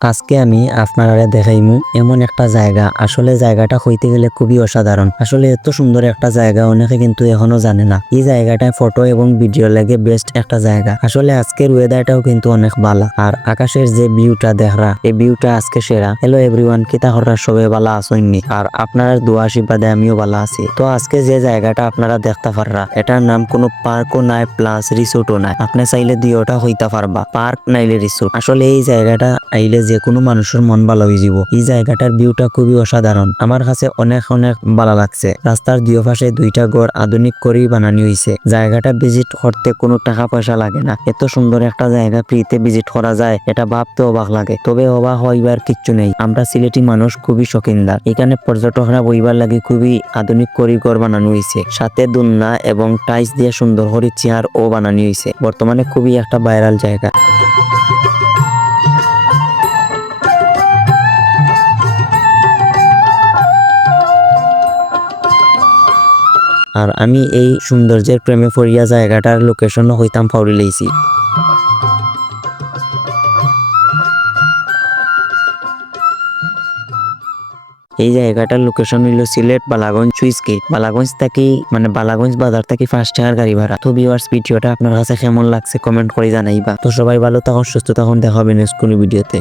আজকে আমি আপনারা দেখাইমু এমন একটা জায়গা। আসলে জায়গাটা হইতে গেলে খুবই অসাধারণ। আসলে এত সুন্দর একটা জায়গা, অনেকে কিন্তু এখনও জানে না। এই জায়গাটায় ফটো এবং ভিডিও লাগে বেস্ট একটা জায়গা। আসলে আজকের ওয়েদারটাও কিন্তু অনেক ভালো আর আকাশের যে ভিউটা দেখরা এই ভিউটা আজকে সেরা। হ্যালো এভরিওয়ান কিতা হররা? সবে ভালো আসেননি আর আপনার দোয়া আশীর্বাদে আমিও ভালো আছি। তো আজকে যে জায়গাটা আপনারা দেখতে পাররা, এটার নাম কোনো পার্কও নাই প্লাস রিসোর্টও নাই। আপনি চাইলে দিওটা হইতে পারবা। পার্ক নাইলে রিসোর্ট আসলে এই জায়গাটা আইলে যে কোনো মানুষের মন ভালো হয়ে যাব। এই জায়গাটার ভিউটা খুবই অসাধারণ। আমার কাছে অনেক অনেক ভালো লাগছে। রাস্তার দুই পাশে দুইটা ঘর আধুনিক করেই বানানো হয়েছে। জায়গাটা ভিজিট করতে কোনো টাকা পয়সা লাগে না। এত সুন্দর একটা জায়গা ফ্রিতে ভিজিট করা যায়। এটা ভাবতে অবাক লাগে। তবে অবাক হইবার কিচ্ছু নেই। আমরা সিলেটি মানুষ খুবই শৌখিনদার। এখানে পর্যটকরা বইবার লাগে খুবই আধুনিক করিগর বানানো হয়েছে। সাথে দুলনা এবং টাইলস দিয়ে সুন্দর করে চেয়ার ও বানানো হয়েছে। বর্তমানে খুবই একটা ভাইরাল জায়গা। আর আমি এই সৌন্দর্যের প্রেমে পড়িয়া জায়গাটার লোকেশনও হইতাম ফাউরি লইছি এই জায়গাটার লোকেশন হইল সিলেট বালাগঞ্জ সুইস গেট। বালাগঞ্জ থাকি মানে বালাগঞ্জ বাজার থাকি ফার্স্ট টাকার গাড়ি ভাড়া। তো ভিউয়ার্স ভিডিওটা আপনার কাছে কেমন লাগছে কমেন্ট করে জানাইবা। তো সবাই ভালো থাকুন, সুস্থ থাকুন, দেখা হবে নেক্সট কোনো ভিডিওতে